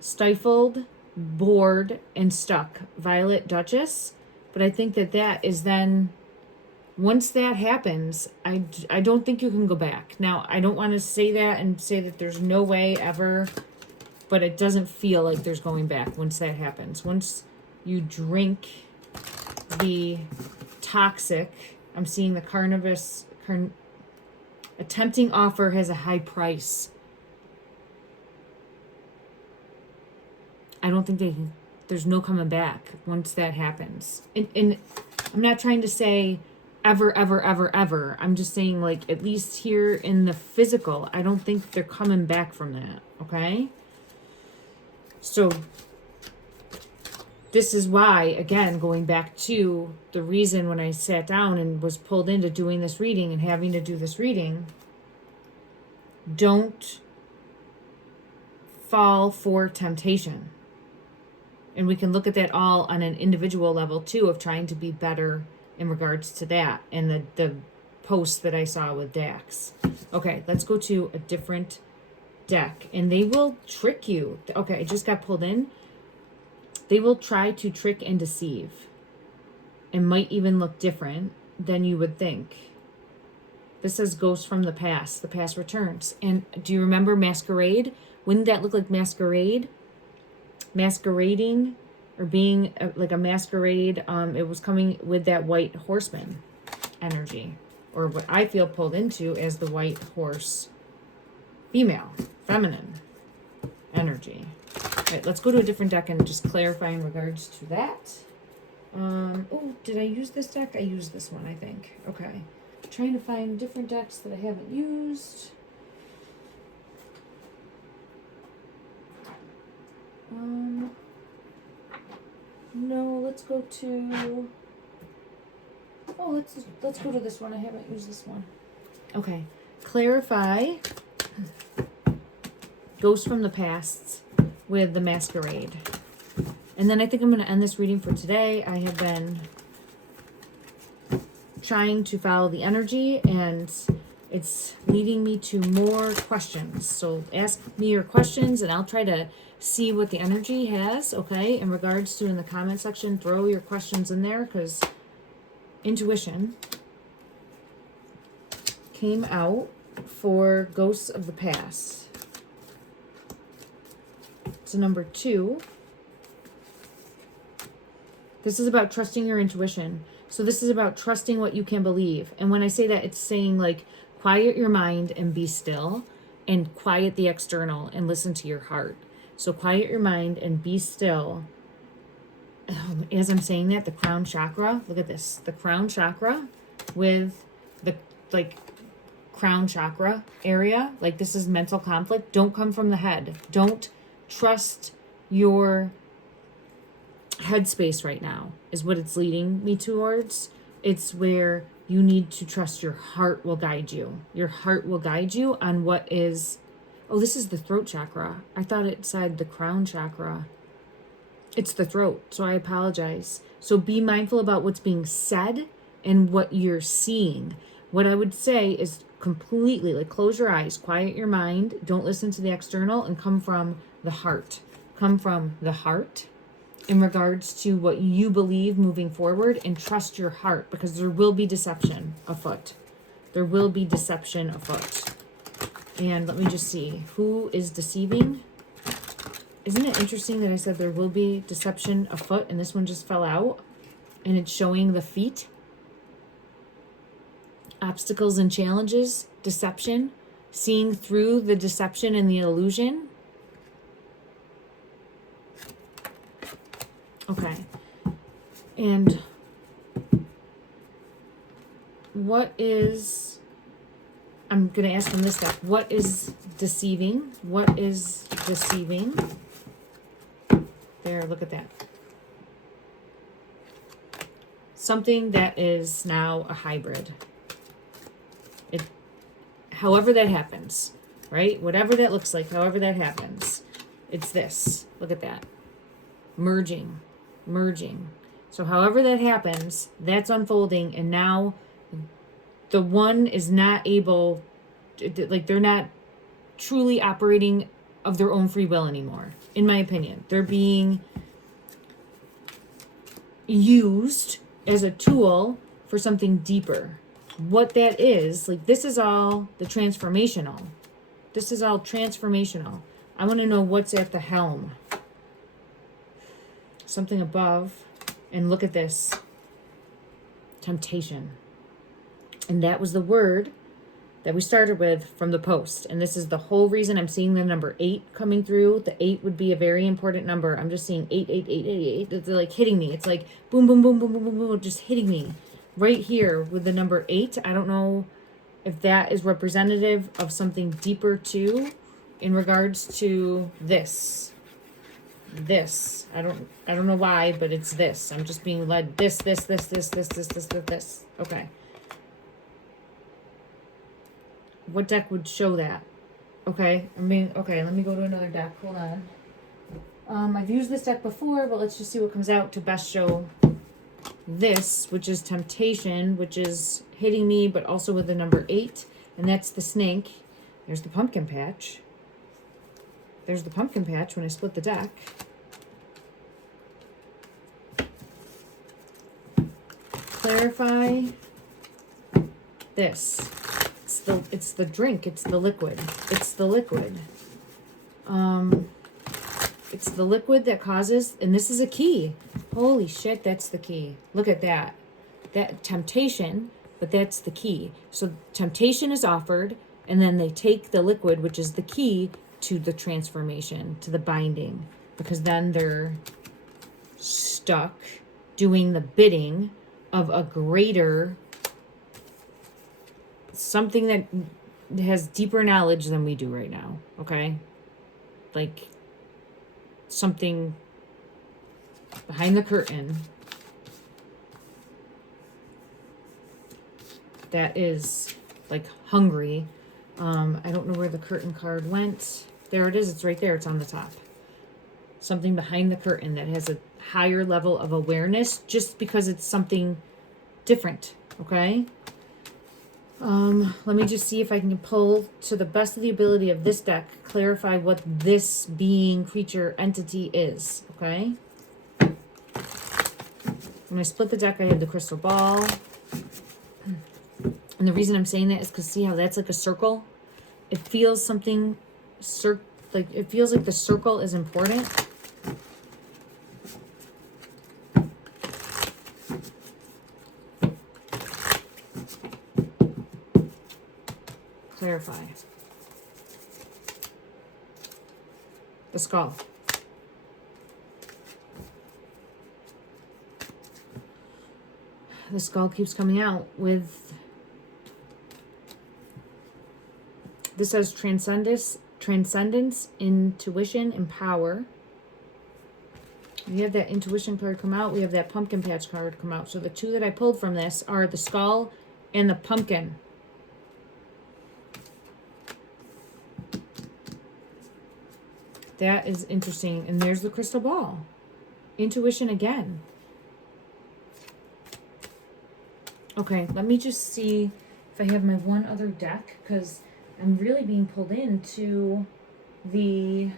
stifled, bored, and stuck. Violet Duchess. But I think that that is then, once that happens, I don't think you can go back. Now, I don't want to say that and say that there's no way ever, but it doesn't feel like there's going back once that happens. Once you drink the toxic, I'm seeing the carnivorous, a tempting offer has a high price. I don't think there's no coming back once that happens. And I'm not trying to say ever, ever, ever, ever. I'm just saying, like, at least here in the physical, I don't think they're coming back from that, okay? So this is why, again, going back to the reason when I sat down and was pulled into doing this reading and having to do this reading, don't fall for temptation. And we can look at that all on an individual level too, of trying to be better in regards to that and the post that I saw with Dax. Okay, let's go to a different deck. And they will trick you. Okay, I just got pulled in. They will try to trick and deceive. It might even look different than you would think. This says ghosts from the past returns. And do you remember masquerade? Wouldn't that look like masquerade? Masquerading, or being like a masquerade. It was coming with that white horseman energy, or what I feel pulled into as the white horse female, feminine energy. All right, let's go to a different deck and just clarify in regards to that. Oh, did I use this deck? I used this one, I think. Okay. Trying to find different decks that I haven't used. No, let's go to, let's go to this one. I haven't used this one. Okay. Clarify ghosts from the past with the masquerade. And then I think I'm going to end this reading for today. I have been trying to follow the energy, and it's leading me to more questions. So ask me your questions, and I'll try to see what the energy has, okay, in regards to in the comment section. Throw your questions in there, because intuition came out for ghosts of the past. So number 2. This is about trusting your intuition. So this is about trusting what you can believe. And when I say that, it's saying, like, quiet your mind and be still, and quiet the external and listen to your heart. So quiet your mind and be still. As I'm saying that, the crown chakra, look at this. The crown chakra with the, like, crown chakra area. Like, this is mental conflict. Don't come from the head. Don't trust your headspace right now is what it's leading me towards. It's where you need to trust your heart will guide you. Your heart will guide you on what is... Oh, this is the throat chakra. I thought it said the crown chakra. It's the throat, so I apologize. So be mindful about what's being said and what you're seeing. What I would say is completely, like, close your eyes, quiet your mind, don't listen to the external, and come from the heart. Come from the heart in regards to what you believe moving forward, and trust your heart, because there will be deception afoot. There will be deception afoot. And let me just see. Who is deceiving? Isn't it interesting that I said there will be deception afoot, and this one just fell out, and it's showing the feet? Obstacles and challenges, deception, seeing through the deception and the illusion. Okay. And what is, I'm going to ask from this deck, what is deceiving? What is deceiving? There, look at that. Something that is now a hybrid. It, however that happens, right? Whatever that looks like, however that happens, it's this. Look at that. Merging. So however that happens, that's unfolding, and now the one is not able, like they're not truly operating of their own free will anymore, in my opinion. They're being used as a tool for something deeper. What that is, like this is all the transformational. This is all transformational. I want to know what's at the helm. Something above, and look at this. Temptation. And that was the word that we started with from the post. And this is the whole reason I'm seeing the number 8 coming through. The 8 would be a very important number. I'm just seeing 8, 8, 8, 8, 8. It's like hitting me. It's like boom, boom, boom, boom, boom, boom, boom, just hitting me right here with the number 8. I don't know if that is representative of something deeper too in regards to this. I don't know why, but it's this. I'm just being led this. Okay. What deck would show that? Okay. Okay, let me go to another deck. Hold on. I've used this deck before, but let's just see what comes out to best show this, which is temptation, which is hitting me, but also with the number 8, and that's the snake. There's the pumpkin patch. There's the pumpkin patch when I split the deck. Clarify this. It's the drink. It's the liquid. It's the liquid. It's the liquid that causes, and this is a key. Holy shit, that's the key. Look at that. That temptation, but that's the key. So temptation is offered, and then they take the liquid, which is the key to the transformation, to the binding, because then they're stuck doing the bidding of a greater, something that has deeper knowledge than we do right now, okay? Like something behind the curtain that is like hungry. I don't know where the curtain card went. There it is. It's right there. It's on the top. Something behind the curtain that has a higher level of awareness just because it's something different. Okay. Let me just see if I can pull to the best of the ability of this deck, clarify what this being, creature, entity is. Okay. When I split the deck, I had the crystal ball. And the reason I'm saying that is because see how that's like a circle? It feels something, like it feels like the circle is important. Clarify. The skull. The skull keeps coming out with, this says transcendence, intuition, and power. We have that intuition card come out. We have that pumpkin patch card come out. So the two that I pulled from this are the skull and the pumpkin. That is interesting. And there's the crystal ball. Intuition again. Okay, let me just see if I have my one other deck, because I'm really being pulled into the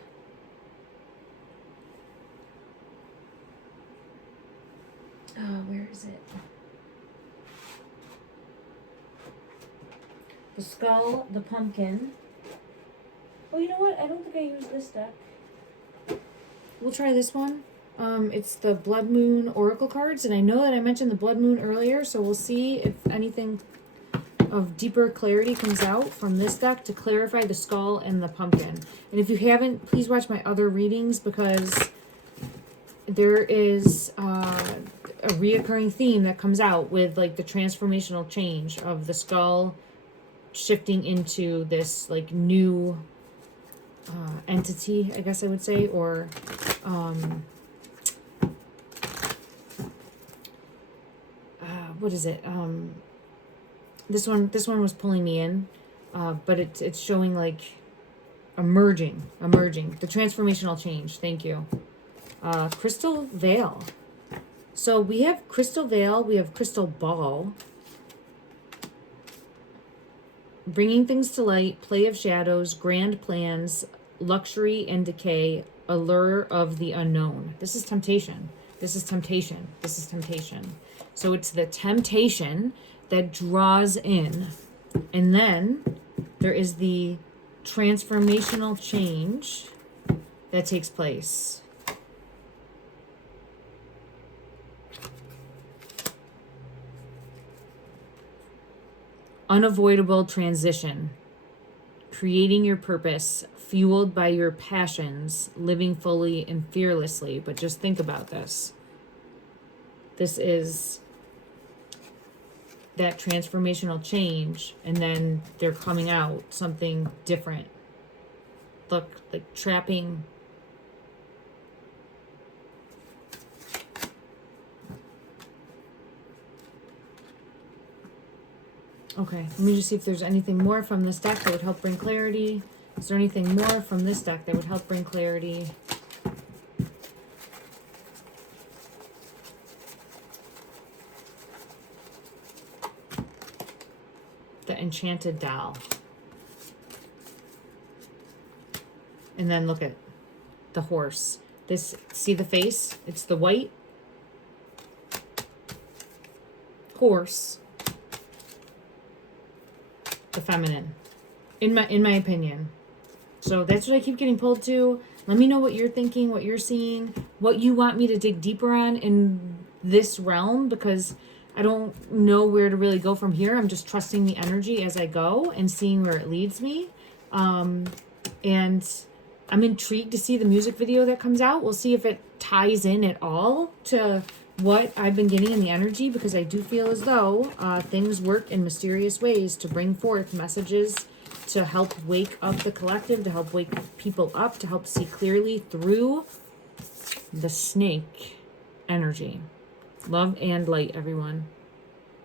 where is it? The skull, the pumpkin. Oh, you know what? I don't think I used this deck. We'll try this one. It's the Blood Moon Oracle cards, and I know that I mentioned the Blood Moon earlier, so we'll see if anything of deeper clarity comes out from this deck to clarify the skull and the pumpkin. And if you haven't, please watch my other readings, because there is a reoccurring theme that comes out with like the transformational change of the skull shifting into this like new entity, I guess I would say, or what is it? This one was pulling me in, but it's showing like emerging, the transformational change. Thank you. Crystal Veil. So we have Crystal Veil, we have Crystal Ball. Bringing things to light, play of shadows, grand plans, luxury and decay, allure of the unknown. This is temptation. This is temptation. This is temptation. So it's the temptation that draws in. And then there is the transformational change that takes place. Unavoidable transition, creating your purpose, fueled by your passions, living fully and fearlessly. But just think about this. This is that transformational change, and then they're coming out something different. Look, like trapping. Okay, let me just see if there's anything more from this deck that would help bring clarity. Is there anything more from this deck that would help bring clarity? The Enchanted Doll. And then look at the horse. This, see the face? It's the white horse. The feminine, in my opinion. So that's what I keep getting pulled to. Let me know what you're thinking, what you're seeing, what you want me to dig deeper on in this realm, because I don't know where to really go from here. I'm just trusting the energy as I go and seeing where it leads me. And I'm intrigued to see the music video that comes out. We'll see if it ties in at all to what I've been getting in the energy, because I do feel as though things work in mysterious ways to bring forth messages to help wake up the collective, to help wake people up, to help see clearly through the snake energy. Love and light, everyone.